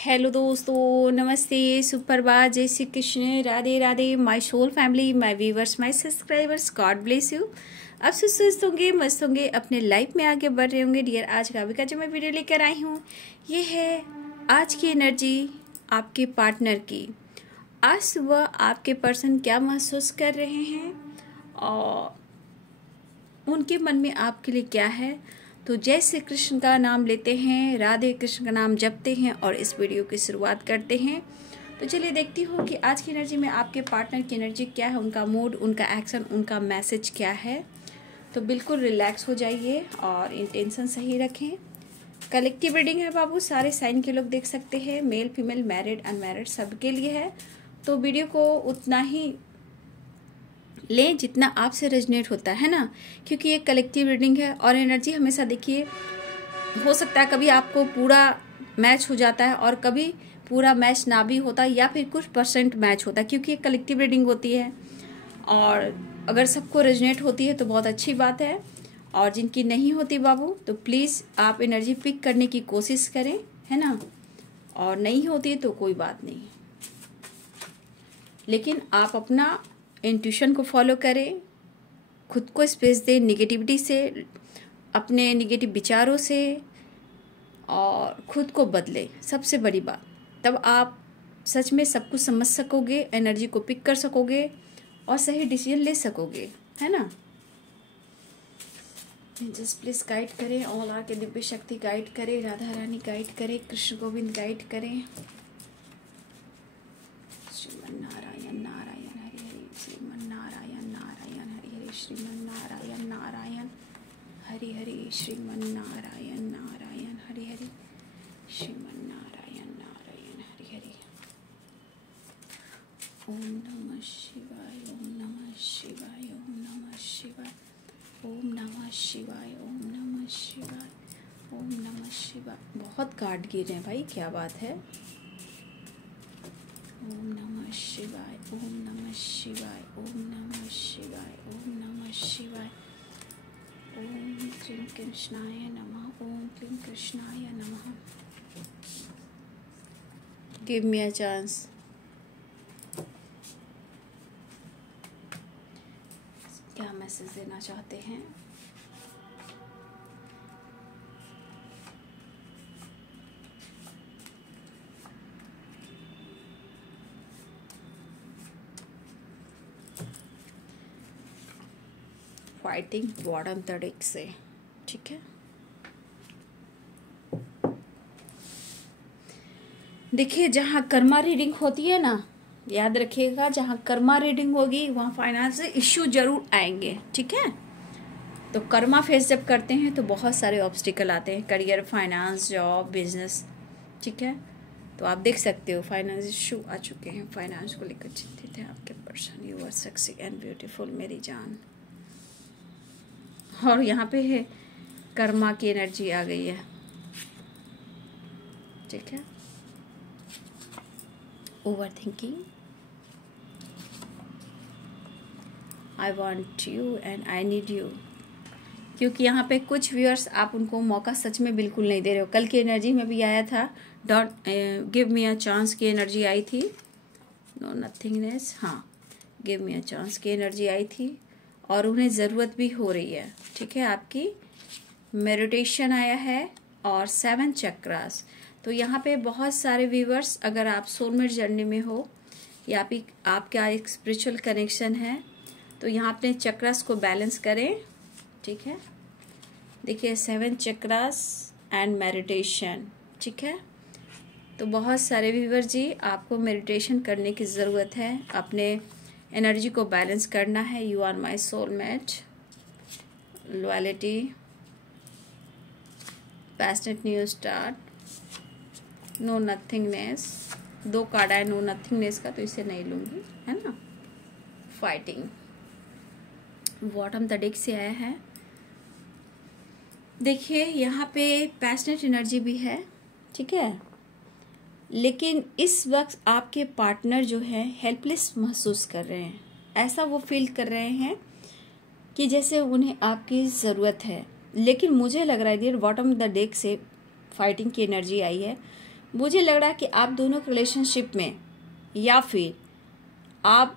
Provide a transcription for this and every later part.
Hello दोस्तों, नमस्ते, सुप्रभात, जय Shri Krishna, Radhe Radhe, my soul family, my viewers, my subscribers, God bless you. अब सुस्त होंगे, मस्त होंगे, अपने लाइफ में आगे बढ़ रहे होंगे। डियर, आज का जो मैं वीडियो लेकर आई हूँ ये है आज की एनर्जी आपके पार्टनर की। आज सुबह आपके पर्सन क्या महसूस कर रहे हैं और उनके मन में आपके लिए क्या है। तो जय श्री कृष्ण का नाम लेते हैं, राधे कृष्ण का नाम जपते हैं और इस वीडियो की शुरुआत करते हैं। तो चलिए देखती हूँ कि आज की एनर्जी में आपके पार्टनर की एनर्जी क्या है, उनका मूड, उनका एक्शन, उनका मैसेज क्या है। तो बिल्कुल रिलैक्स हो जाइए और इंटेंशन सही रखें। कलेक्टिव रीडिंग है बाबू, सारे साइन के लोग देख सकते हैं, मेल फीमेल, मैरिड अनमैरिड सबके लिए है। तो वीडियो को उतना ही लें जितना आपसे रेजोनेट होता है ना, क्योंकि ये कलेक्टिव रीडिंग है। और एनर्जी हमेशा देखिए, हो सकता है कभी आपको पूरा मैच हो जाता है और कभी पूरा मैच ना भी होता या फिर कुछ परसेंट मैच होता है, क्योंकि ये कलेक्टिव रीडिंग होती है। और अगर सबको रेजोनेट होती है तो बहुत अच्छी बात है, और जिनकी नहीं होती बाबू तो प्लीज़ आप एनर्जी पिक करने की कोशिश करें, है ना। और नहीं होती तो कोई बात नहीं, लेकिन आप अपना इंट्यूशन को फॉलो करें, खुद को स्पेस दें निगेटिविटी से, अपने निगेटिव विचारों से, और खुद को बदलें, सबसे बड़ी बात। तब आप सच में सब कुछ समझ सकोगे, एनर्जी को पिक कर सकोगे और सही डिसीजन ले सकोगे, है ना। जस्ट प्लीज गाइड करें, ऑल आर के दिव्य शक्ति गाइड करे, राधा रानी गाइड करे, कृष्ण गोविंद गाइड करें। श्रीमन नारायण नारायण हरि हरि, श्रीमन नारायण नारायण हरि हरि, श्रीमन नारायण नारायण हरि हरि, श्रीमन नारायण नारायण हरि हरि, श्रीमन नारायण नारायण हरि हरि। ओम नमः शिवाय, ओम नमः शिवाय, ओम नमः शिवाय, ओम नमः शिवाय, ओम नमः शिवाय, ओम नमः शिवाय। बहुत कार्ड गिर रहे हैं भाई, क्या बात है। ओम नमः शिवाय, ओम नमः शिवाय, ओम नमः शिवाय, ओम नमः शिवाय, ओम क्लीं कृष्णाय नमः, ओम क्लीं कृष्णाय नमः। Give me a chance. क्या मैसेज देना चाहते हैं। फाइटिंग बॉटम तड़क से, ठीक है। देखिए, जहाँ कर्मा रीडिंग होती है ना, याद रखिएगा, जहाँ कर्मा रीडिंग होगी वहाँ फाइनेंस इश्यू जरूर आएंगे, ठीक है। तो कर्मा फेस जब करते हैं तो बहुत सारे ऑब्स्टिकल आते हैं, करियर, फाइनेंस, जॉब, बिजनेस, ठीक है। तो आप देख सकते हो फाइनेंस इश्यू आ चुके हैं, फाइनेंस को लेकर चिंतित है आपके person. You are sexy and beautiful मेरी जान। और यहाँ पे है कर्मा की एनर्जी आ गई है, ठीक है। Over thinking, I want you and I need you, क्योंकि यहाँ पे कुछ व्यूअर्स आप उनको मौका सच में बिल्कुल नहीं दे रहे हो। कल की एनर्जी में भी आया था, dot give me a chance की एनर्जी आई थी, नो नथिंगनेस, हाँ, गिव मी अ चांस की एनर्जी आई थी और उन्हें ज़रूरत भी हो रही है, ठीक है। आपकी मेडिटेशन आया है और 7 चक्रास। तो यहाँ पे बहुत सारे व्यूअर्स, अगर आप सोलमेट जर्नी में हो या फिर आपका एक स्पिरिचुअल कनेक्शन है, तो यहाँ अपने चक्रास को बैलेंस करें, ठीक है। देखिए 7 चक्रास एंड मेडिटेशन, ठीक है। तो बहुत सारे व्यूअर्स जी, आपको मेडिटेशन करने की ज़रूरत है, अपने एनर्जी को बैलेंस करना है। You are my soulmate, loyalty, passionate new start, no nothingness. 2 card आए नो नथिंगनेस का, तो इसे नहीं लूँगी, है ना। फाइटिंग बॉटम द डेक से आया है। देखिए यहाँ पे पैशनेट एनर्जी भी है, ठीक है, लेकिन इस वक्त आपके पार्टनर जो है हेल्पलेस महसूस कर रहे हैं। ऐसा वो फील कर रहे हैं कि जैसे उन्हें आपकी ज़रूरत है। लेकिन मुझे लग रहा है डियर, बॉटम द डेक से फाइटिंग की एनर्जी आई है, मुझे लग रहा है कि आप दोनों के रिलेशनशिप में या फिर आप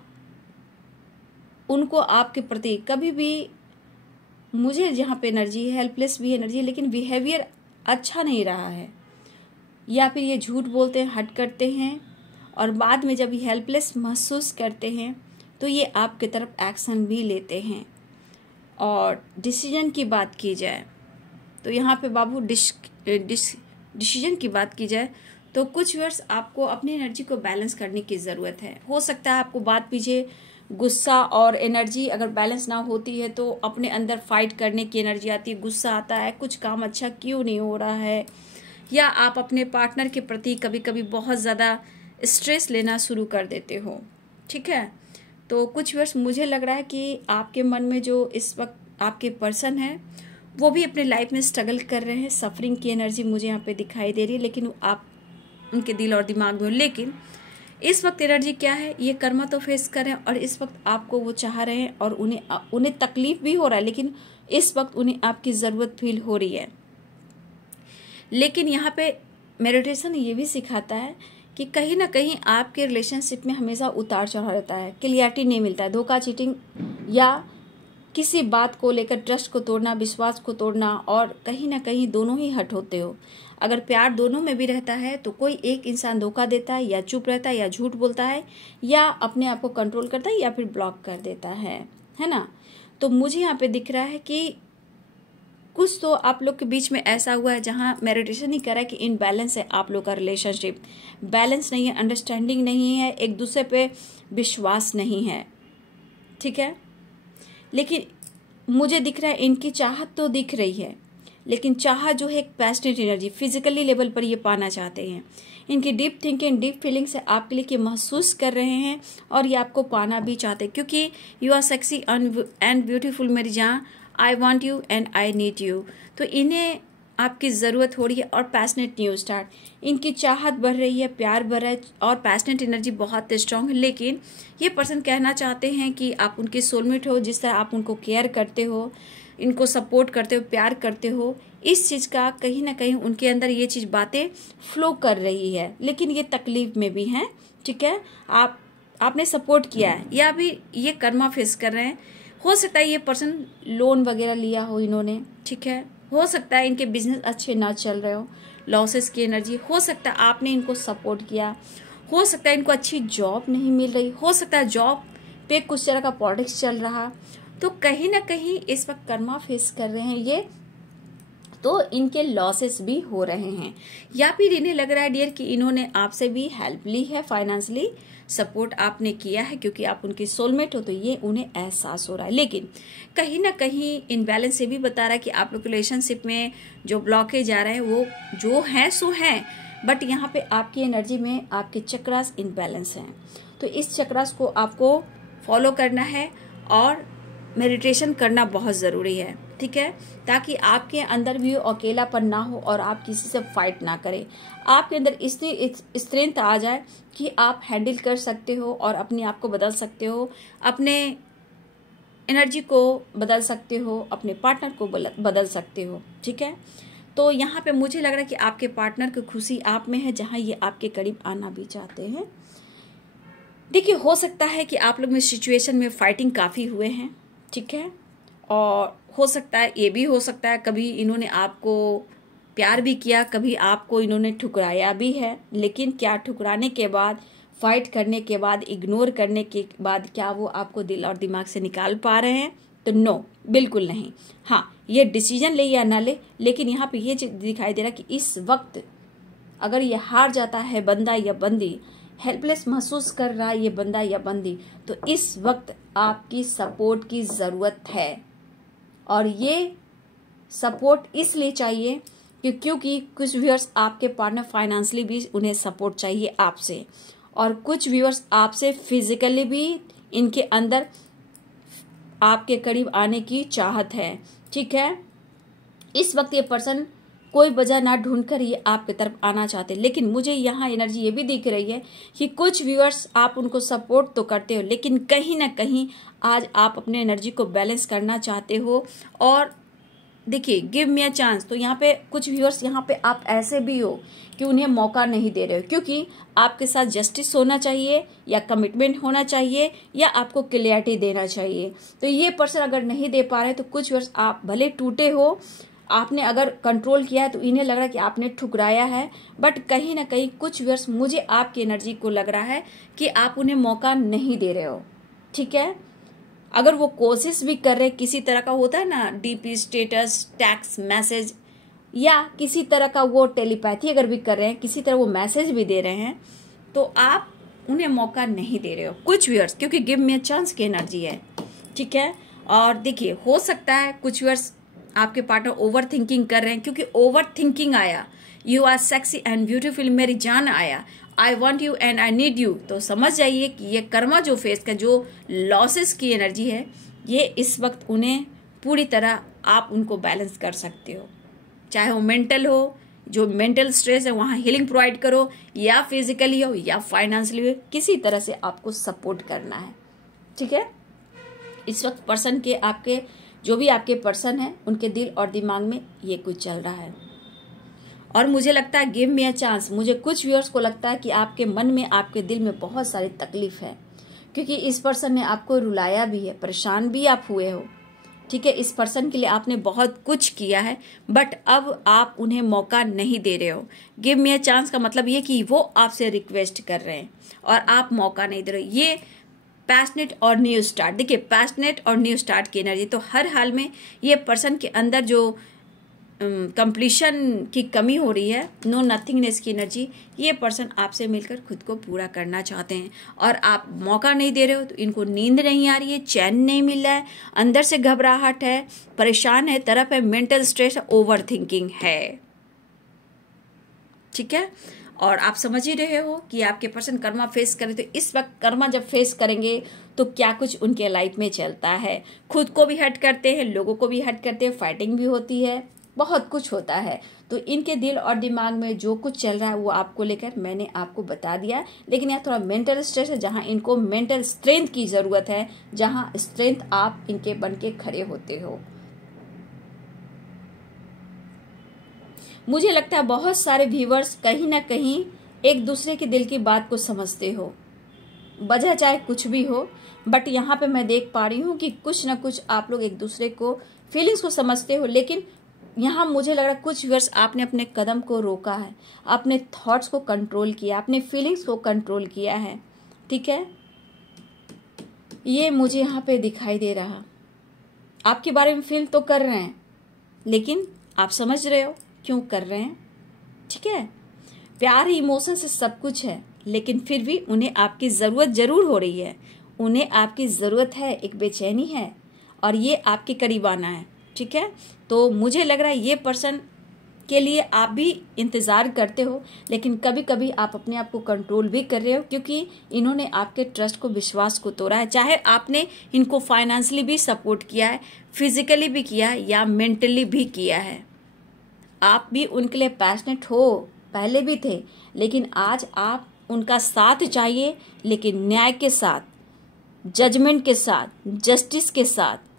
उनको आपके प्रति कभी भी, मुझे जहाँ पे एनर्जी है हेल्पलेस भी एनर्जी है, लेकिन बिहेवियर अच्छा नहीं रहा है, या फिर ये झूठ बोलते हैं, हट करते हैं, और बाद में जब ये हेल्पलेस महसूस करते हैं तो ये आपकी तरफ एक्शन भी लेते हैं। और डिसीजन की बात की जाए तो यहाँ पे बाबू डिसीजन की बात की जाए तो कुछ व्यूअर्स आपको अपनी एनर्जी को बैलेंस करने की ज़रूरत है। हो सकता है आपको बात पीछे गुस्सा और एनर्जी अगर बैलेंस ना होती है तो अपने अंदर फाइट करने की एनर्जी आती है, गुस्सा आता है, कुछ काम अच्छा क्यों नहीं हो रहा है, या आप अपने पार्टनर के प्रति कभी कभी बहुत ज़्यादा स्ट्रेस लेना शुरू कर देते हो। ठीक है, तो कुछ वर्ष मुझे लग रहा है कि आपके मन में जो इस वक्त आपके पर्सन है वो भी अपने लाइफ में स्ट्रगल कर रहे हैं, सफरिंग की एनर्जी मुझे यहाँ पे दिखाई दे रही है, लेकिन आप उनके दिल और दिमाग में हो। लेकिन इस वक्त एनर्जी क्या है, ये कर्मा तो फेस कर रहे हैं और इस वक्त आपको वो चाह रहे हैं और उन्हें तकलीफ भी हो रहा है, लेकिन इस वक्त उन्हें आपकी ज़रूरत फील हो रही है। लेकिन यहाँ पे मेडिटेशन ये भी सिखाता है कि कहीं ना कहीं आपके रिलेशनशिप में हमेशा उतार चढ़ाव रहता है, क्लियरिटी नहीं मिलता है, धोखा, चीटिंग या किसी बात को लेकर ट्रस्ट को तोड़ना, विश्वास को तोड़ना, और कहीं ना कहीं दोनों ही हट होते हो। अगर प्यार दोनों में भी रहता है तो कोई एक इंसान धोखा देता है, या चुप रहता है, या झूठ बोलता है, या अपने आप को कंट्रोल करता है, या फिर ब्लॉक कर देता है ना। तो मुझे यहाँ पे दिख रहा है कि कुछ तो आप लोग के बीच में ऐसा हुआ है जहाँ मेडिटेशन ही करा है कि इनबैलेंस है, आप लोग का रिलेशनशिप बैलेंस नहीं है, अंडरस्टैंडिंग नहीं है, एक दूसरे पे विश्वास नहीं है। ठीक है, लेकिन मुझे दिख रहा है इनकी चाहत तो दिख रही है, लेकिन चाह जो है एक पैशनेट एनर्जी, फिजिकली लेवल पर ये पाना चाहते हैं। इनकी डीप थिंकिंग, डीप फीलिंग से आपके लिए महसूस कर रहे हैं और ये आपको पाना भी चाहते हैं, क्योंकि you are sexy and beautiful मेरी जान, I want you and I need you. तो इन्हें आपकी ज़रूरत हो रही है और पैशनेट न्यू स्टार्ट, इनकी चाहत बढ़ रही है, प्यार बढ़ रहा है और पैशनेट एनर्जी बहुत स्ट्रांग है। लेकिन ये पर्सन कहना चाहते हैं कि आप उनके सोलमेट हो, जिस तरह आप उनको केयर करते हो, इनको सपोर्ट करते हो, प्यार करते हो, इस चीज़ का कहीं ना कहीं उनके अंदर ये चीज़ बातें फ्लो कर रही है, लेकिन ये तकलीफ में भी हैं। ठीक है, आपने सपोर्ट किया है या भी ये कर्मा फेस कर रहे हैं। हो सकता है ये पर्सन लोन वगैरह लिया हो इन्होंने। ठीक है, हो सकता है इनके बिजनेस अच्छे ना चल रहे हो, लॉसेस की एनर्जी, हो सकता है आपने इनको सपोर्ट किया, हो सकता है इनको अच्छी जॉब नहीं मिल रही, हो सकता है जॉब पे कुछ तरह का पॉलिटिक्स चल रहा। तो कहीं ना कहीं इस वक्त कर्मा फेस कर रहे हैं ये, तो इनके लॉसेस भी हो रहे हैं, या फिर इन्हें लग रहा है डियर कि इन्होंने आपसे भी हेल्प ली है, फाइनेंशियली सपोर्ट आपने किया है क्योंकि आप उनके सोलमेट हो, तो ये उन्हें एहसास हो रहा है। लेकिन कहीं ना कहीं इनबैलेंस ये भी बता रहा है कि आप लोग रिलेशनशिप में जो ब्लॉकेज आ रहे हैं वो जो हैं सो हैं, बट यहाँ पे आपकी एनर्जी में आपके चक्रास इनबैलेंस हैं। तो इस चक्रास को आपको फॉलो करना है और मेडिटेशन करना बहुत ज़रूरी है। ठीक है, ताकि आपके अंदर भी अकेलापन ना हो और आप किसी से फाइट ना करें, आपके अंदर इतनी स्ट्रेंथ आ जाए कि आप हैंडल कर सकते हो और अपने आप को बदल सकते हो, अपने एनर्जी को बदल सकते हो, अपने पार्टनर को बदल सकते हो। ठीक है, तो यहाँ पे मुझे लग रहा है कि आपके पार्टनर की खुशी आप में है, जहाँ ये आपके करीब आना भी चाहते हैं। देखिए, हो सकता है कि आप लोग में सिचुएशन में फाइटिंग काफ़ी हुए हैं। ठीक है, और हो सकता है ये भी हो सकता है कभी इन्होंने आपको प्यार भी किया, कभी आपको इन्होंने ठुकराया भी है, लेकिन क्या ठुकराने के बाद, फाइट करने के बाद, इग्नोर करने के बाद क्या वो आपको दिल और दिमाग से निकाल पा रहे हैं? तो नो, बिल्कुल नहीं। हाँ, ये डिसीजन ले या ना ले, लेकिन यहाँ पे ये दिखाई दे रहा है कि इस वक्त अगर ये हार जाता है बंदा या बंदी, हेल्पलेस महसूस कर रहा है ये बंदा या बंदी, तो इस वक्त आपकी सपोर्ट की ज़रूरत है। और ये सपोर्ट इसलिए चाहिए क्योंकि कुछ व्यूअर्स आपके पार्टनर फाइनेंशियली भी उन्हें सपोर्ट चाहिए आपसे, और कुछ व्यूअर्स आपसे फिजिकली भी इनके अंदर आपके करीब आने की चाहत है। ठीक है, इस वक्त ये पर्सन कोई वजह ना ढूंढकर ये आपकी तरफ आना चाहते, लेकिन मुझे यहाँ एनर्जी ये भी दिख रही है कि कुछ व्यूअर्स आप उनको सपोर्ट तो करते हो, लेकिन कहीं ना कहीं आज आप अपने एनर्जी को बैलेंस करना चाहते हो और देखिए गिव मी अ चांस, तो यहाँ पे कुछ व्यूअर्स यहाँ पे आप ऐसे भी हो कि उन्हें मौका नहीं दे रहे हो, क्योंकि आपके साथ जस्टिस होना चाहिए या कमिटमेंट होना चाहिए या आपको क्लियरिटी देना चाहिए। तो ये पर्सन अगर नहीं दे पा रहे तो कुछ व्यूअर्स आप भले टूटे हो, आपने अगर कंट्रोल किया है तो इन्हें लग रहा है कि आपने ठुकराया है, बट कहीं ना कहीं कुछ व्यूअर्स मुझे आपकी एनर्जी को लग रहा है कि आप उन्हें मौका नहीं दे रहे हो। ठीक है, अगर वो कोशिश भी कर रहे, किसी तरह का होता है ना डीपी स्टेटस टैक्स मैसेज या किसी तरह का वो टेलीपैथी अगर भी कर रहे हैं, किसी तरह वो मैसेज भी दे रहे हैं, तो आप उन्हें मौका नहीं दे रहे हो कुछ व्यूअर्स, क्योंकि गिव मी अ चांस की एनर्जी है। ठीक है, और देखिए हो सकता है कुछ व्यूअर्स आपके पार्टनर ओवर थिंकिंग कर रहे हैं, क्योंकि ओवर थिंकिंग आया, you are sexy and beautiful मेरी जान आया, I want you and I need you, तो समझ जाइए कि ये कर्मा जो फेस का जो लॉसेस की एनर्जी है, ये इस वक्त उन्हें पूरी तरह आप उनको बैलेंस कर सकते हो। चाहे वो मेंटल हो, जो मेंटल स्ट्रेस है वहाँ हीलिंग प्रोवाइड करो, या फिजिकली हो या फाइनेंशियली हो, किसी तरह से आपको सपोर्ट करना है। ठीक है, इस वक्त पर्सन के आपके जो भी आपके पर्सन हैं उनके दिल और दिमाग में ये कुछ चल रहा है। और मुझे लगता है गिव मी अ चांस, मुझे कुछ व्यूअर्स को लगता है कि आपके मन में आपके दिल में बहुत सारी तकलीफ है, क्योंकि इस पर्सन ने आपको रुलाया भी है, परेशान भी आप हुए हो। ठीक है, इस पर्सन के लिए आपने बहुत कुछ किया है, बट अब आप उन्हें मौका नहीं दे रहे हो। गिव मी अ चांस का मतलब ये कि वो आपसे रिक्वेस्ट कर रहे हैं और आप मौका नहीं दे रहे हो। ये पैशनेट और न्यू स्टार्ट, देखिए पैशनेट और न्यू स्टार्ट की एनर्जी, तो हर हाल में ये पर्सन के अंदर जो कंप्लीशन की कमी हो रही है, नो नथिंगनेस की एनर्जी, ये पर्सन आपसे मिलकर खुद को पूरा करना चाहते हैं और आप मौका नहीं दे रहे हो। तो इनको नींद नहीं आ रही है, चैन नहीं मिल रहा है, अंदर से घबराहट है, परेशान है, तरफ है, मेंटल स्ट्रेस है, ओवर थिंकिंग है। ठीक है, और आप समझ ही रहे हो कि आपके पर्सन कर्मा फेस करें, तो इस वक्त कर्मा जब फेस करेंगे तो क्या कुछ उनके लाइफ में चलता है, खुद को भी हर्ट करते हैं, लोगों को भी हर्ट करते हैं, फाइटिंग भी होती है, बहुत कुछ होता है। तो इनके दिल और दिमाग में जो कुछ चल रहा है वो आपको लेकर मैंने आपको बता दिया, लेकिन यह थोड़ा मेंटल स्ट्रेस है, जहां इनको मेंटल स्ट्रेंथ की जरूरत है, जहां स्ट्रेंथ आप इनके बन के खड़े होते हो। मुझे लगता है बहुत सारे व्यूवर्स कहीं ना कहीं एक दूसरे के दिल की बात को समझते हो, वजह चाहे कुछ भी हो, बट यहाँ पे मैं देख पा रही हूँ कि कुछ ना कुछ आप लोग एक दूसरे को फीलिंग्स को समझते हो, लेकिन यहाँ मुझे लग रहा है कुछ व्यूअर्स आपने अपने कदम को रोका है, अपने थॉट्स को कंट्रोल किया, अपने फीलिंग्स को कंट्रोल किया है। ठीक है, ये मुझे यहाँ पे दिखाई दे रहा, आपके बारे में फील तो कर रहे हैं, लेकिन आप समझ रहे हो क्यों कर रहे हैं। ठीक है, प्यार इमोशन से सब कुछ है, लेकिन फिर भी उन्हें आपकी जरूरत जरूर हो रही है, उन्हें आपकी जरूरत है, एक बेचैनी है और ये आपके करीब आना है। ठीक है, तो मुझे लग रहा है ये पर्सन के लिए आप भी इंतजार करते हो, लेकिन कभी कभी आप अपने आप को कंट्रोल भी कर रहे हो, क्योंकि इन्होंने आपके ट्रस्ट को, विश्वास को तोड़ा है। चाहे आपने इनको फाइनेंशियली भी सपोर्ट किया है, फिजिकली भी किया है या मेंटली भी किया है, आप भी उनके लिए पैशनेट हो, पहले भी थे, लेकिन आज आप उनका साथ चाहिए, लेकिन न्याय के साथ, जजमेंट के साथ, जस्टिस के साथ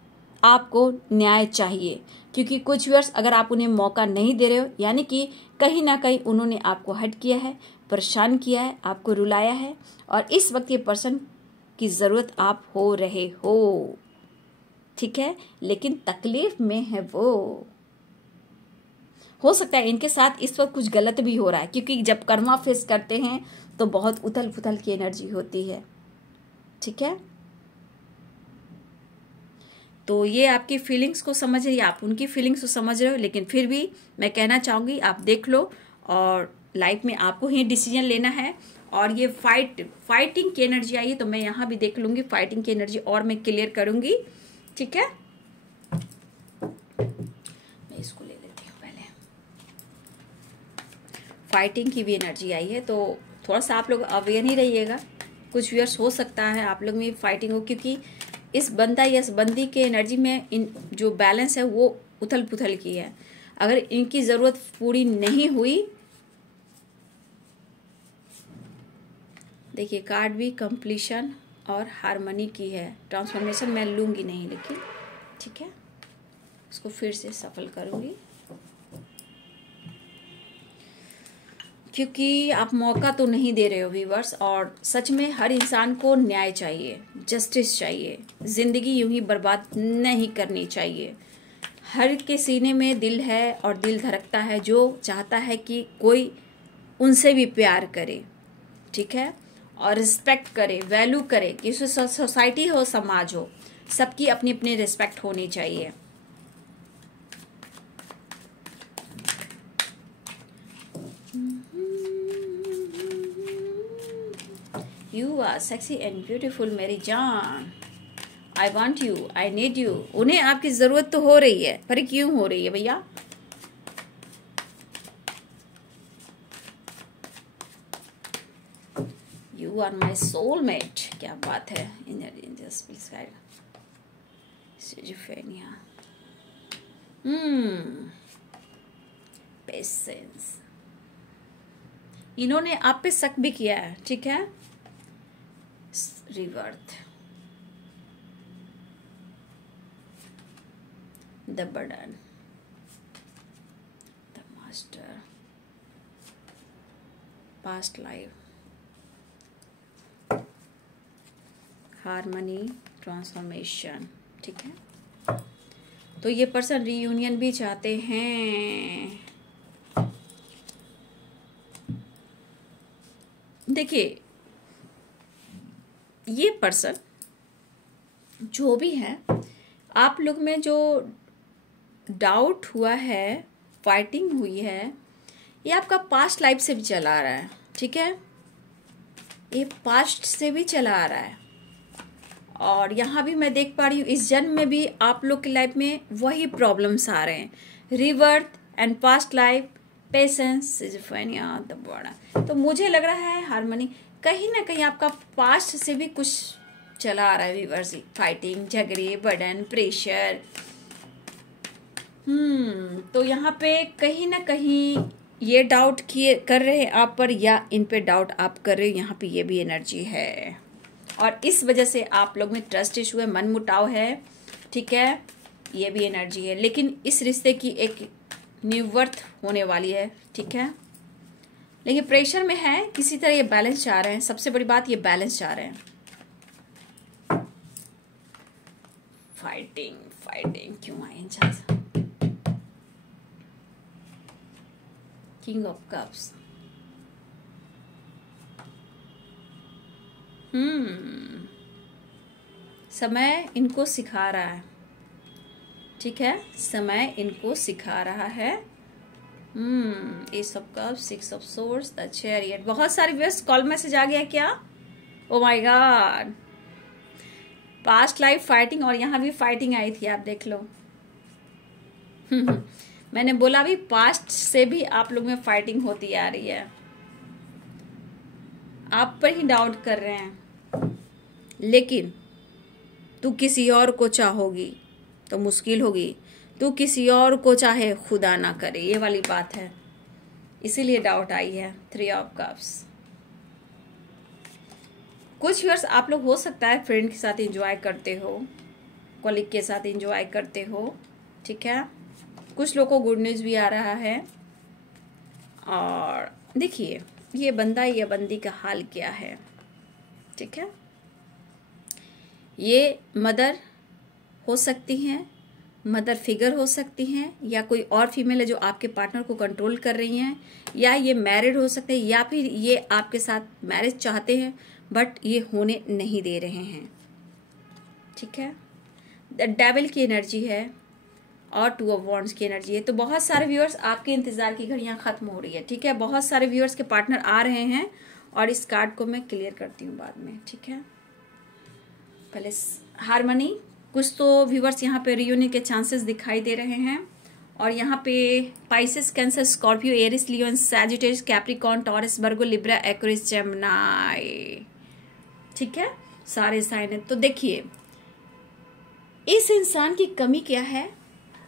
आपको न्याय चाहिए। क्योंकि कुछ व्यूअर्स अगर आप उन्हें मौका नहीं दे रहे हो, यानी कि कहीं ना कहीं उन्होंने आपको हर्ट किया है, परेशान किया है, आपको रुलाया है, और इस वक्त ये पर्सन की जरूरत आप हो रहे हो। ठीक है, लेकिन तकलीफ में है वो। हो सकता है इनके साथ इस वक्त कुछ गलत भी हो रहा है, क्योंकि जब कर्मा फेस करते हैं तो बहुत उथल पुथल की एनर्जी होती है। ठीक है, तो ये आपकी फीलिंग्स को समझ रही है, आप उनकी फीलिंग्स को समझ रहे हो, लेकिन फिर भी मैं कहना चाहूँगी आप देख लो, और लाइफ में आपको ही डिसीजन लेना है। और ये फाइटिंग की एनर्जी आई है, तो मैं यहाँ भी देख लूँगी फाइटिंग की एनर्जी और मैं क्लियर करूँगी। ठीक है, मैं इसको ले लेती हूँ पहले। फाइटिंग की भी एनर्जी आई है, तो थोड़ा सा आप लोग अवेयर ही रहिएगा। कुछ व्यूअर्स हो सकता है आप लोग में फाइटिंग हो, क्योंकि इस बंदा या इस बंदी के एनर्जी में इन जो बैलेंस है वो उथल पुथल की है। अगर इनकी जरूरत पूरी नहीं हुई, देखिए कार्ड भी कंप्लीशन और हार्मनी की है, ट्रांसफॉर्मेशन मैं लूंगी नहीं, लेकिन ठीक है, उसको फिर से सफल करूँगी, क्योंकि आप मौका तो नहीं दे रहे हो व्यूअर्स। और सच में हर इंसान को न्याय चाहिए, जस्टिस चाहिए, ज़िंदगी यूं ही बर्बाद नहीं करनी चाहिए। हर के सीने में दिल है और दिल धड़कता है, जो चाहता है कि कोई उनसे भी प्यार करे, ठीक है, और रिस्पेक्ट करे, वैल्यू करे, कि सोसाइटी हो, समाज हो, सबकी अपनी अपनी रिस्पेक्ट होनी चाहिए। You are sexy and beautiful मेरी जान। I want you, I need you। उन्हें आपकी जरूरत तो हो रही है, पर क्यों हो रही है भैया? You are my soulmate। क्या बात है। पेशेंस। इन्होंने आप पे शक भी किया है, ठीक है। रिवर्थ, the burden, the master, past life, harmony, transformation, ठीक है। तो ये पर्सन रीयूनियन भी चाहते हैं। देखिए, ये पर्सन जो भी है, आप लोग में जो डाउट हुआ है, फाइटिंग हुई है, ये आपका पास्ट लाइफ से भी चला आ रहा है, ठीक है। ये पास्ट से भी चला आ रहा है। और यहाँ भी मैं देख पा रही हूँ, इस जन्म में भी आप लोग की लाइफ में वही प्रॉब्लम्स आ रहे हैं। रिवर्थ and past life, patience, schizophrenia, the burden. तो मुझे लग रहा है हार्मनी, कहीं ना कहीं आपका पास्ट से भी कुछ चला आ रहा है व्यूअर्स। फाइटिंग, झगड़े, बर्डन, प्रेशर। तो यहाँ पे कहीं ना कहीं ये डाउट कर रहे हैं आप पर, या इन पे डाउट आप कर रहे हो, यहाँ पे ये भी एनर्जी है। और इस वजह से आप लोग में ट्रस्ट इशू है, मन मुटाव है, ठीक है, ये भी एनर्जी है। लेकिन इस रिश्ते की एक न्यू बर्थ होने वाली है, ठीक है। लेकिन प्रेशर में है, किसी तरह ये बैलेंस चाह रहे हैं। सबसे बड़ी बात, ये बैलेंस चाह रहे हैं। फाइटिंग फाइटिंग क्यों आए इंसान? King of cups. समय इनको सिखा रहा है, ठीक है, समय इनको सिखा रहा है। S of cups, six of swords, the chariot. बहुत सारे व्यूअर्स कॉल मैसेज आ गया क्या? Oh my God. Past life fighting, और यहाँ भी फाइटिंग आई थी, आप देख लो। मैंने बोला भी, पास्ट से भी आप लोग में फाइटिंग होती आ रही है। आप पर ही डाउट कर रहे हैं। लेकिन तू किसी और को चाहोगी तो मुश्किल होगी, तू किसी और को चाहे खुदा ना करे, ये वाली बात है। इसीलिए डाउट आई है। Three of cups. कुछ व्यूअर्स आप लोग हो सकता है फ्रेंड के साथ एंजॉय करते हो, कॉलीग के साथ एंजॉय करते हो, ठीक है। कुछ लोगों को गुड न्यूज़ भी आ रहा है। और देखिए, ये बंदा या बंदी का हाल क्या है, ठीक है। ये मदर हो सकती हैं, मदर फिगर हो सकती हैं, या कोई और फीमेल है जो आपके पार्टनर को कंट्रोल कर रही हैं, या ये मैरिड हो सकते हैं, या फिर ये आपके साथ मैरिज चाहते हैं बट ये होने नहीं दे रहे हैं, ठीक है। द डेविल की एनर्जी है और टू ऑफ वॉन्ड्स की एनर्जी है। तो बहुत सारे व्यूअर्स, आपके इंतजार की घड़ियां खत्म हो रही है, ठीक है। बहुत सारे व्यूअर्स के पार्टनर आ रहे हैं, और इस कार्ड को मैं क्लियर करती हूँ बाद में, ठीक है। पहले हार्मनी, कुछ तो व्यूअर्स यहाँ पे रियूनियन के चांसेस दिखाई दे रहे हैं। और यहाँ पे पाइसेस, कैंसर, स्कॉर्पियो, एरिस, लियो, सैजिटेरियस, कैप्रिकॉर्न, टॉरस, वर्गो, लिब्रा, एक्वेरियस, जेमिनी, ठीक है, सारे साइन है। तो देखिए, इस इंसान की कमी क्या है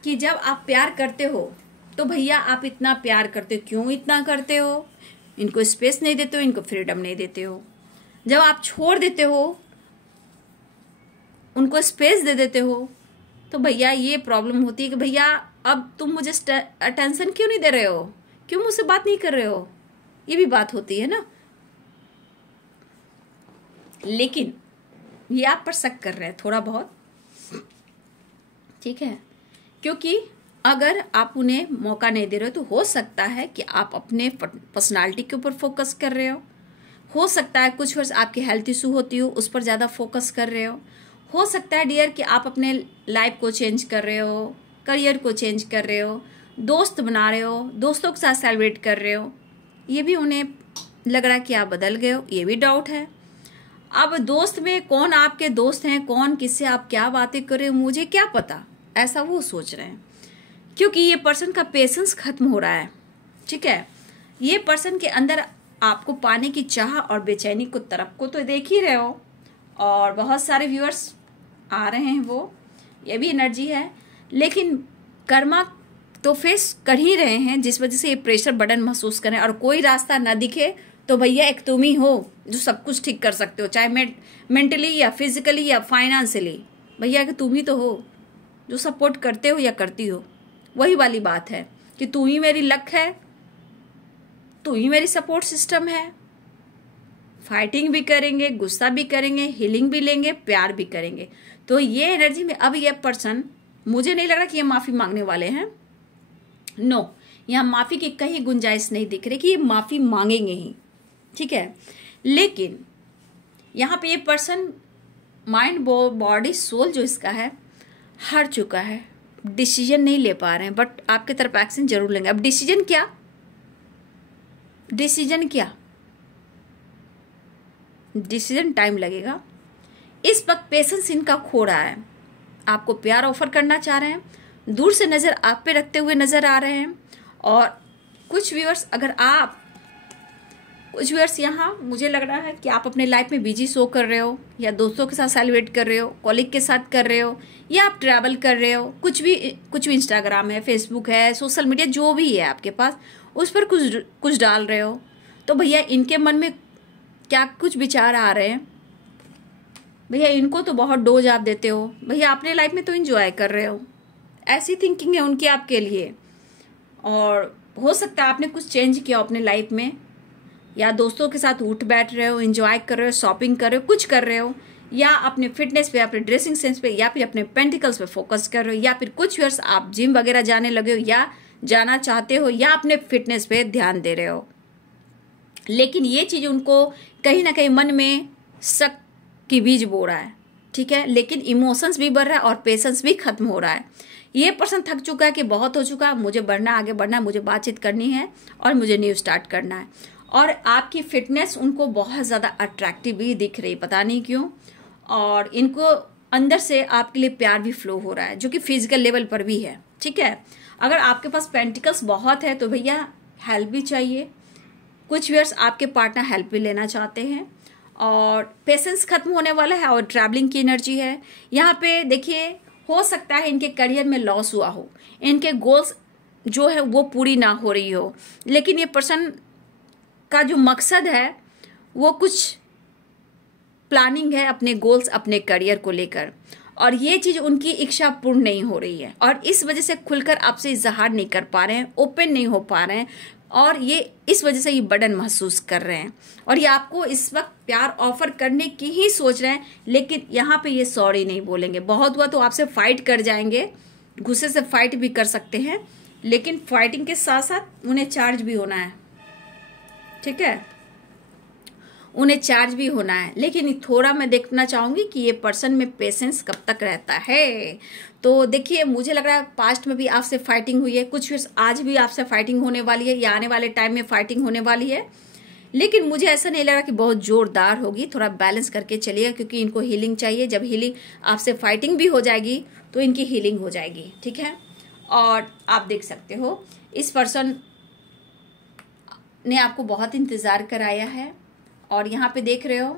कि जब आप प्यार करते हो तो भैया आप इतना प्यार करते हो, क्यों इतना करते हो? इनको स्पेस नहीं देते हो, इनको फ्रीडम नहीं देते हो। जब आप छोड़ देते हो, उनको स्पेस दे देते हो, तो भैया ये प्रॉब्लम होती है कि भैया अब तुम मुझे अटेंशन क्यों नहीं दे रहे हो, क्यों मुझसे बात नहीं कर रहे हो, ये भी बात होती है ना। लेकिन ये आप पर शक कर रहे हैं थोड़ा बहुत, ठीक है, क्योंकि अगर आप उन्हें मौका नहीं दे रहे हो तो हो सकता है कि आप अपने पर्सनालिटी के ऊपर फोकस कर रहे हो सकता है कुछ वर्ष आपकी हेल्थ इशू होती हो, उस पर ज़्यादा फोकस कर रहे हो सकता है डियर कि आप अपने लाइफ को चेंज कर रहे हो, करियर को चेंज कर रहे हो, दोस्त बना रहे हो, दोस्तों के साथ सेलिब्रेट कर रहे हो, ये भी उन्हें लग रहा है कि आप बदल गए हो, ये भी डाउट है। अब दोस्त में कौन आपके दोस्त हैं, कौन किससे आप क्या बातें कर रहे हो मुझे क्या पता, ऐसा वो सोच रहे हैं, क्योंकि ये पर्सन का पेशेंस खत्म हो रहा है, ठीक है। ये पर्सन के अंदर आपको पाने की चाह और बेचैनी को तरफ को तो देख ही रहे हो, और बहुत सारे व्यूअर्स आ रहे हैं, वो ये भी एनर्जी है, लेकिन कर्मा तो फेस कर ही रहे हैं, जिस वजह से ये प्रेशर बर्डन महसूस करें। और कोई रास्ता ना दिखे तो भैया एक तुम ही हो जो सब कुछ ठीक कर सकते हो, चाहे मेंटली या फिजिकली या फाइनेंशियली, भैया कि तुम ही तो हो जो सपोर्ट करते हो या करती हो। वही वाली बात है कि तू ही मेरी लक है, तू ही मेरी सपोर्ट सिस्टम है। फाइटिंग भी करेंगे, गुस्सा भी करेंगे, हीलिंग भी लेंगे, प्यार भी करेंगे। तो ये एनर्जी में अब ये पर्सन, मुझे नहीं लग रहा कि ये माफी मांगने वाले हैं, नो, यहाँ माफी की कहीं गुंजाइश नहीं दिख रही कि ये माफी मांगेंगे ही, ठीक है। लेकिन यहाँ पे ये पर्सन माइंड बॉडी सोल जो इसका है हार चुका है, डिसीजन नहीं ले पा रहे हैं, बट आपके तरफ एक्शन जरूर लेंगे। अब डिसीजन क्या, डिसीजन टाइम लगेगा। इस वक्त पेशेंस इनका खो रहा है, आपको प्यार ऑफर करना चाह रहे हैं, दूर से नजर आप पे रखते हुए नजर आ रहे हैं। और कुछ व्यूअर्स, कुछ व्यूअर्स यहाँ मुझे लग रहा है कि आप अपने लाइफ में बिजी शो कर रहे हो, या दोस्तों के साथ सेलिब्रेट कर रहे हो, कॉलीग के साथ कर रहे हो, या आप ट्रैवल कर रहे हो, कुछ भी इंस्टाग्राम है, फेसबुक है, सोशल मीडिया जो भी है आपके पास, उस पर कुछ डाल रहे हो। तो भैया इनके मन में क्या कुछ विचार आ रहे हैं, भैया इनको तो बहुत डोज आप देते हो, भैया अपने लाइफ में तो एंजॉय कर रहे हो, ऐसी थिंकिंग है उनकी आपके लिए। और हो सकता है आपने कुछ चेंज किया अपने लाइफ में, या दोस्तों के साथ उठ बैठ रहे हो, एंजॉय कर रहे हो, शॉपिंग कर रहे हो, कुछ कर रहे हो, या अपने फिटनेस पे, अपने ड्रेसिंग सेंस पे, या फिर अपने पेंटिकल्स पे फोकस कर रहे हो, या फिर कुछ ईयर्स आप जिम वगैरह जाने लगे हो या जाना चाहते हो, या अपने फिटनेस पे ध्यान दे रहे हो। लेकिन ये चीज उनको कहीं ना कहीं मन में शक की बीज बो रहा है, ठीक है। लेकिन इमोशंस भी बढ़ रहा है और पेशेंस भी खत्म हो रहा है। ये पर्सन थक चुका है कि बहुत हो चुका, मुझे बढ़ना, आगे बढ़ना, मुझे बातचीत करनी है और मुझे न्यू स्टार्ट करना है। और आपकी फिटनेस उनको बहुत ज़्यादा अट्रैक्टिव भी दिख रही, पता नहीं क्यों। और इनको अंदर से आपके लिए प्यार भी फ्लो हो रहा है, जो कि फिजिकल लेवल पर भी है, ठीक है। अगर आपके पास पेंटिकल्स बहुत है तो भैया हेल्प भी चाहिए। कुछ ईयर्स आपके पार्टनर हेल्प भी लेना चाहते हैं, और पेशेंस खत्म होने वाला है, और ट्रैवलिंग की एनर्जी है यहाँ पे। देखिए, हो सकता है इनके करियर में लॉस हुआ हो, इनके गोल्स जो है वो पूरी ना हो रही हो, लेकिन ये पर्सन का जो मकसद है वो कुछ प्लानिंग है अपने गोल्स, अपने करियर को लेकर, और ये चीज उनकी इच्छा पूर्ण नहीं हो रही है, और इस वजह से खुलकर आपसे इजहार नहीं कर पा रहे हैं, ओपन नहीं हो पा रहे हैं, और ये इस वजह से ये बर्डन महसूस कर रहे हैं। और ये आपको इस वक्त प्यार ऑफर करने की ही सोच रहे हैं, लेकिन यहाँ पे ये सॉरी नहीं बोलेंगे। बहुत हुआ तो आपसे फाइट कर जाएंगे, गुस्से से फाइट भी कर सकते हैं, लेकिन फाइटिंग के साथ साथ उन्हें चार्ज भी होना है, ठीक है, उन्हें चार्ज भी होना है। लेकिन थोड़ा मैं देखना चाहूंगी कि ये पर्सन में पेशेंस कब तक रहता है। तो देखिए, मुझे लग रहा है पास्ट में भी आपसे फाइटिंग हुई है, कुछ आज भी आपसे फाइटिंग होने वाली है, या आने वाले टाइम में फाइटिंग होने वाली है, लेकिन मुझे ऐसा नहीं लग रहा कि बहुत जोरदार होगी। थोड़ा बैलेंस करके चलिएगा, क्योंकि इनको हीलिंग चाहिए। जब हीलिंग, आपसे फाइटिंग भी हो जाएगी तो इनकी हीलिंग हो जाएगी, ठीक है। और आप देख सकते हो इस पर्सन ने आपको बहुत इंतजार कराया है, और यहाँ पे देख रहे हो।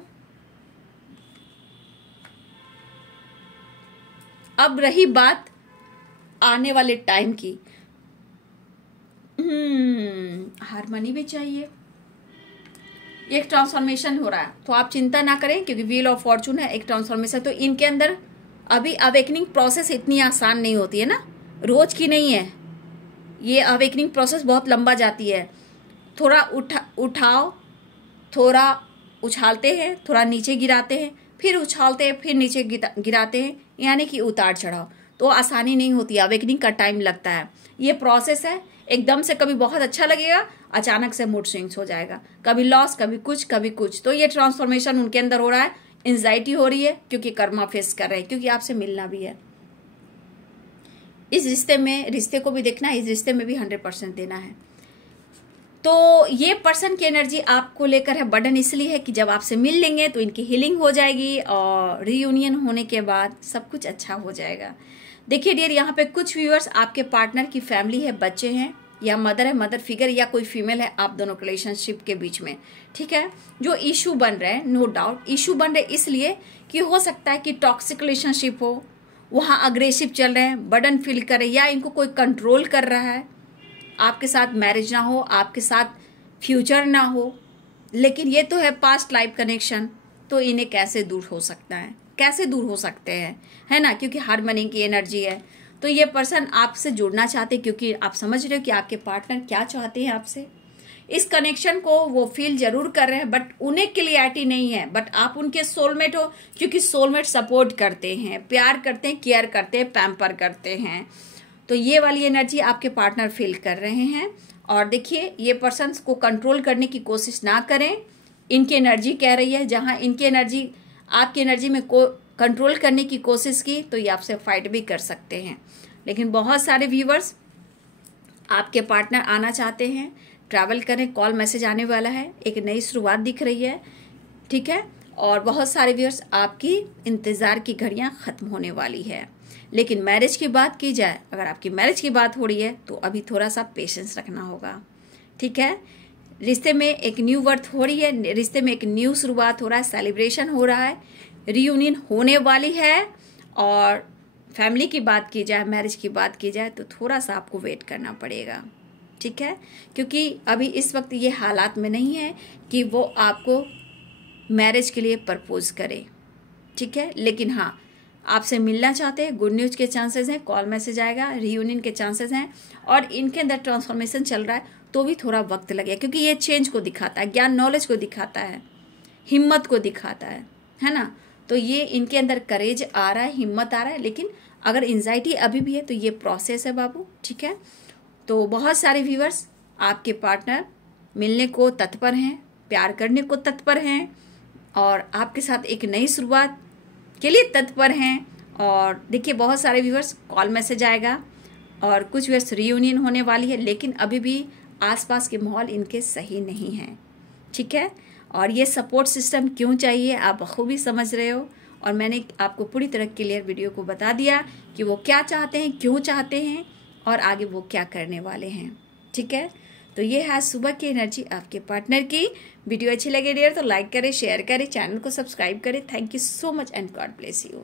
अब रही बात आने वाले टाइम की, हार्मनी भी चाहिए, एक ट्रांसफॉर्मेशन हो रहा है, तो आप चिंता ना करें, क्योंकि व्हील ऑफ फॉर्चून है, एक ट्रांसफॉर्मेशन। तो इनके अंदर अभी अवेकनिंग प्रोसेस इतनी आसान नहीं होती है ना, रोज की नहीं है ये। अवेकनिंग प्रोसेस बहुत लंबा जाती है। थोड़ा उठाओ, थोड़ा उछालते हैं, थोड़ा नीचे गिराते हैं, फिर उछालते हैं, फिर नीचे गिराते हैं, यानी कि उतार चढ़ाव। तो आसानी नहीं होती, अवेकनिंग का टाइम लगता है। ये प्रोसेस है, एकदम से कभी बहुत अच्छा लगेगा, अचानक से मूड स्विंग्स हो जाएगा, कभी लॉस, कभी कुछ कभी कुछ। तो ये ट्रांसफॉर्मेशन उनके अंदर हो रहा है। एंजाइटी हो रही है क्योंकि कर्मा फेस कर रहे हैं, क्योंकि आपसे मिलना भी है। इस रिश्ते को भी देखना है, इस रिश्ते में भी 100% देना है। तो ये पर्सन की एनर्जी आपको लेकर है बर्डन, इसलिए है कि जब आपसे मिल लेंगे तो इनकी हीलिंग हो जाएगी और रीयूनियन होने के बाद सब कुछ अच्छा हो जाएगा। देखिए डियर, यहाँ पे कुछ व्यूअर्स आपके पार्टनर की फैमिली है, बच्चे हैं, या मदर है, मदर फिगर, या कोई फीमेल है आप दोनों के रिलेशनशिप के बीच में, ठीक है, जो इशू बन रहे हैं। नो डाउट इशू बन रहे इसलिए कि हो सकता है कि टॉक्सिक रिलेशनशिप हो, वहाँ अग्रेसिव चल रहे हैं, बर्डन फील कर रहे हैं, या इनको कोई कंट्रोल कर रहा है। आपके साथ मैरिज ना हो, आपके साथ फ्यूचर ना हो, लेकिन ये तो है पास्ट लाइफ कनेक्शन। तो इन्हें कैसे दूर हो सकता है, कैसे दूर हो सकते हैं, है ना, क्योंकि हार्मनी की एनर्जी है। तो ये पर्सन आपसे जुड़ना चाहते हैं, क्योंकि आप समझ रहे हो कि आपके पार्टनर क्या चाहते हैं आपसे। इस कनेक्शन को वो फील जरूर कर रहे हैं, बट उन्हें क्लियरिटी नहीं है, बट आप उनके सोलमेट हो, क्योंकि सोलमेट सपोर्ट करते हैं, प्यार करते हैं, केयर करते हैं, पैम्पर करते हैं। तो ये वाली एनर्जी आपके पार्टनर फील कर रहे हैं। और देखिए, ये पर्सन को कंट्रोल करने की कोशिश ना करें, इनकी एनर्जी कह रही है। जहां इनकी एनर्जी आपकी एनर्जी में कंट्रोल करने की कोशिश की तो ये आपसे फाइट भी कर सकते हैं। लेकिन बहुत सारे व्यूवर्स आपके पार्टनर आना चाहते हैं, ट्रैवल करें, कॉल मैसेज आने वाला है, एक नई शुरुआत दिख रही है, ठीक है। और बहुत सारे व्यूअर्स आपकी इंतजार की घड़ियां खत्म होने वाली है। लेकिन मैरिज की बात की जाए, अगर आपकी मैरिज की बात हो रही है तो अभी थोड़ा सा पेशेंस रखना होगा, ठीक है। रिश्ते में एक न्यू बर्थ हो रही है, रिश्ते में एक न्यू शुरुआत हो रहा है, सेलिब्रेशन हो रहा है, रीयूनियन होने वाली है। और फैमिली की बात की जाए, मैरिज की बात की जाए तो थोड़ा सा आपको वेट करना पड़ेगा, ठीक है, क्योंकि अभी इस वक्त ये हालात में नहीं है कि वो आपको मैरिज के लिए प्रपोज करे, ठीक है। लेकिन हाँ, आपसे मिलना चाहते हैं, गुड न्यूज के चांसेस हैं, कॉल मैसेज आएगा, रीयूनियन के चांसेस हैं। और इनके अंदर ट्रांसफॉर्मेशन चल रहा है तो भी थोड़ा वक्त लगेगा, क्योंकि ये चेंज को दिखाता है, ज्ञान नॉलेज को दिखाता है, हिम्मत को दिखाता है ना। तो ये इनके अंदर करेज आ रहा है, हिम्मत आ रहा है। लेकिन अगर एंजाइटी अभी भी है तो ये प्रोसेस है बाबू, ठीक है। तो बहुत सारे व्यूअर्स आपके पार्टनर मिलने को तत्पर हैं, प्यार करने को तत्पर हैं, और आपके साथ एक नई शुरुआत के लिए तत्पर हैं। और देखिए, बहुत सारे व्यूअर्स कॉल मैसेज आएगा और कुछ व्यूअर्स रीयूनियन होने वाली है, लेकिन अभी भी आसपास के माहौल इनके सही नहीं हैं, ठीक है। और ये सपोर्ट सिस्टम क्यों चाहिए आप बखूबी समझ रहे हो, और मैंने आपको पूरी तरह क्लियर वीडियो को बता दिया कि वो क्या चाहते हैं, क्यों चाहते हैं, और आगे वो क्या करने वाले हैं, ठीक है। तो ये है सुबह की एनर्जी आपके पार्टनर की। वीडियो अच्छी लगे डियर तो लाइक करें, शेयर करें, चैनल को सब्सक्राइब करें। Thank you so much and God bless you.